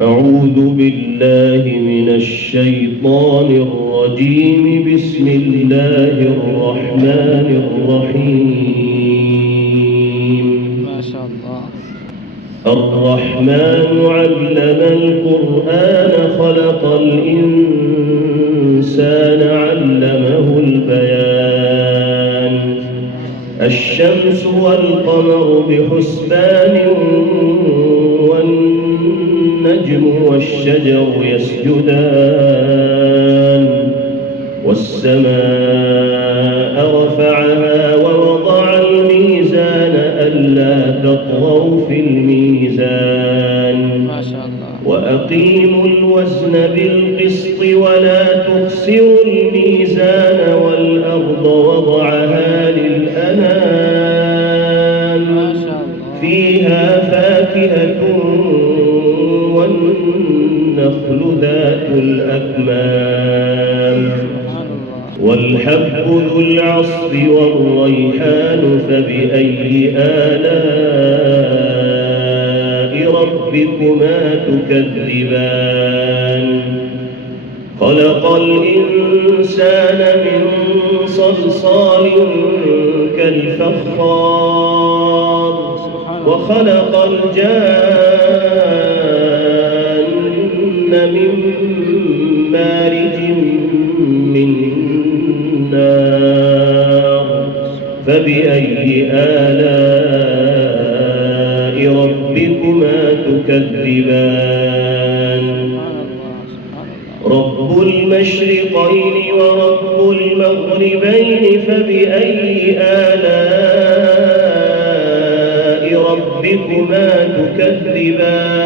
أعوذ بالله من الشيطان الرجيم. بسم الله الرحمن الرحيم. ما شاء الله. الرحمن علم القرآن خلق الإنسان علمه البيان. الشمس والقمر بحسبان والنجم والشجر يسجدان والسماء رفعها ووضع الميزان ألا تطغوا في الميزان ما شاء الله. وأقيموا الوزن بالقسط ولا تخسروا الميزان والأرض وضعها للأنام فيها فاكهة والنخل ذات الأكمام والحب ذو العصف والريحان فبأي آلاء ربكما تكذبان خلق الإنسان من صلصال كالفخار وخلق الجان من مارج من نار فبأي آلاء ربكما تكذبان رب المشرقين ورب المغربين فبأي آلاء ربكما تكذبان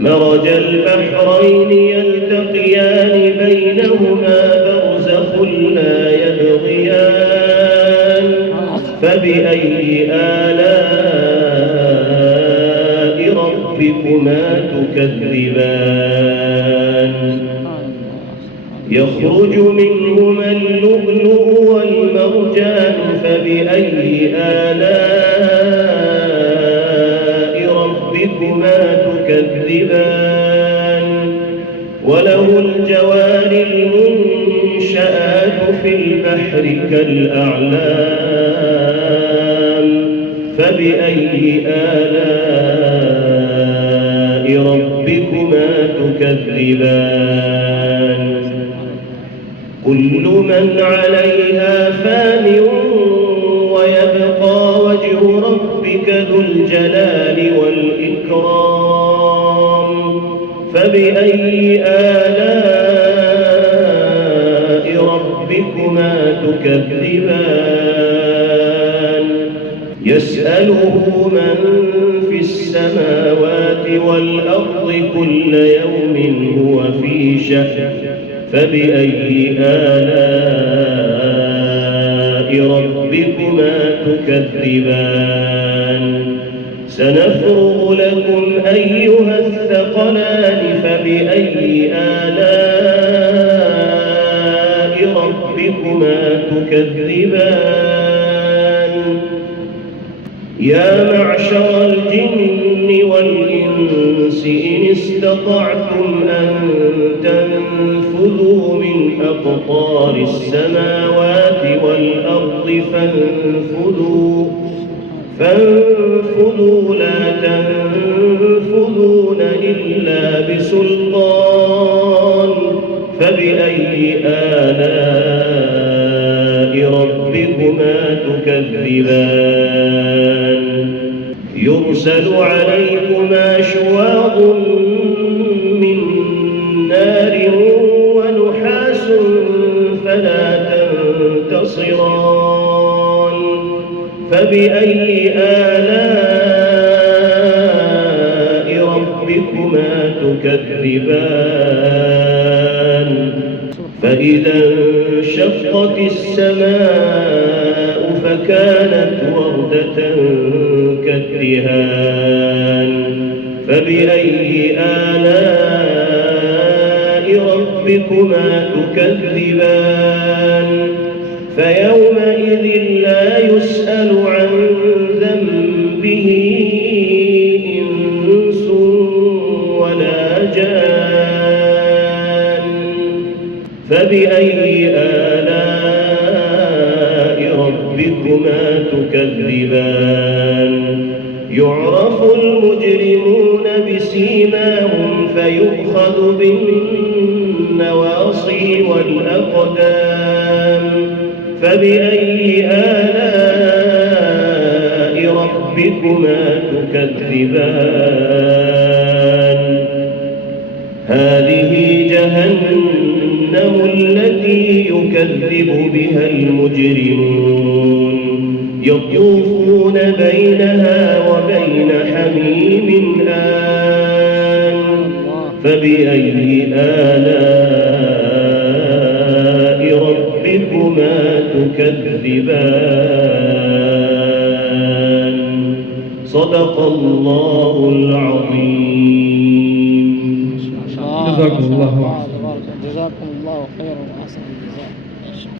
مرج البحرين يلتقيان بينهما برزخ لا يبغيان فبأي آلاء ربكما تكذبان يخرج منهما اللؤلؤ والمرجان فبأي آلاء ربكما تكذبان وله الجوار المنشآت في البحر كالأعلام فبأي آلاء ربكما تكذبان كل من عليها فان ويبقى وجه ربك ذو الجلال والإكرام فبأي آلاء ربكما تكذبان يسأله من في السماوات والأرض كل يوم هو في شأن فبأي آلاء ربكما تكذبان سنفرغ لكم أيها الثقلان فبأي آلاء ربكما تكذبان يا معشر الجن والإنس إن استطعتم أن تنفذوا من أقطار السماوات والأرض فانفذوا لا تنفذون إلا بسلطان فبأي آلاء ربكما تكذبان يرسل عليكما شواظ من نار ونحاس فلا تنتصران فبأي آلاء ربكما تكذبان فإذا انشقت السماء فكانت وردة كالدهان فبأي آلاء ربكما تكذبان فيومئذ لا يسأل عن ذنبه إنس فبأي آلاء ربكما تكذبان يعرف المجرمون بسيماهم فيؤخذ بالنواصي والأقدام فبأي آلاء ربكما تكذبان هذه جهنم التي يكذب بها المجرمون يطوفون بينها وبين حميم آن فبأي آلاء ربكما تكذبان صدق الله العظيم. جزاكم الله خيرا وأحسن الجزاء.